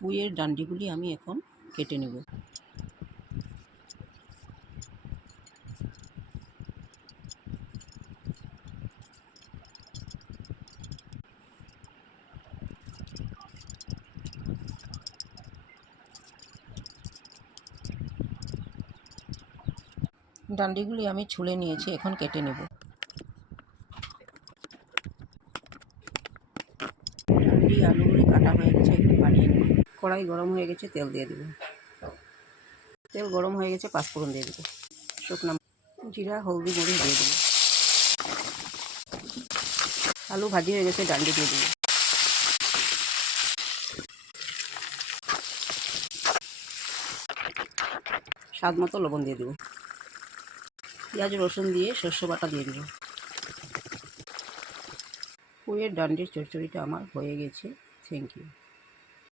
পুঁইয়ের ডান্ডিগুলি আমি এখন কেটে নেব। ডান্ডিগুলি আমি ছুলে নিয়েছি, এখন কেটে নেব। ডান্ডি আলুগুলি কাটা হয়ে গেছে, এখন বানিয়ে নেব। কড়াই গরম হয়ে গেছে, তেল দিয়ে দেব। তেল গরম হয়ে গেছে, পাঁচফোড়ন দিয়ে দেব। শুকনো জিরা, হলদি, মরিচ দিয়ে দেব। আলু ভাজি হয়ে গেছে, ডান্ডি দিয়ে দেব। স্বাদ মতো লবণ দিয়ে দেব। পেঁয়াজ রসুন দিয়ে সর্ষে বাটা দিয়ে দেব। পুঁইয়ের ডান্ডির চচ্চড়িটা আমার হয়ে গেছে। Thank you.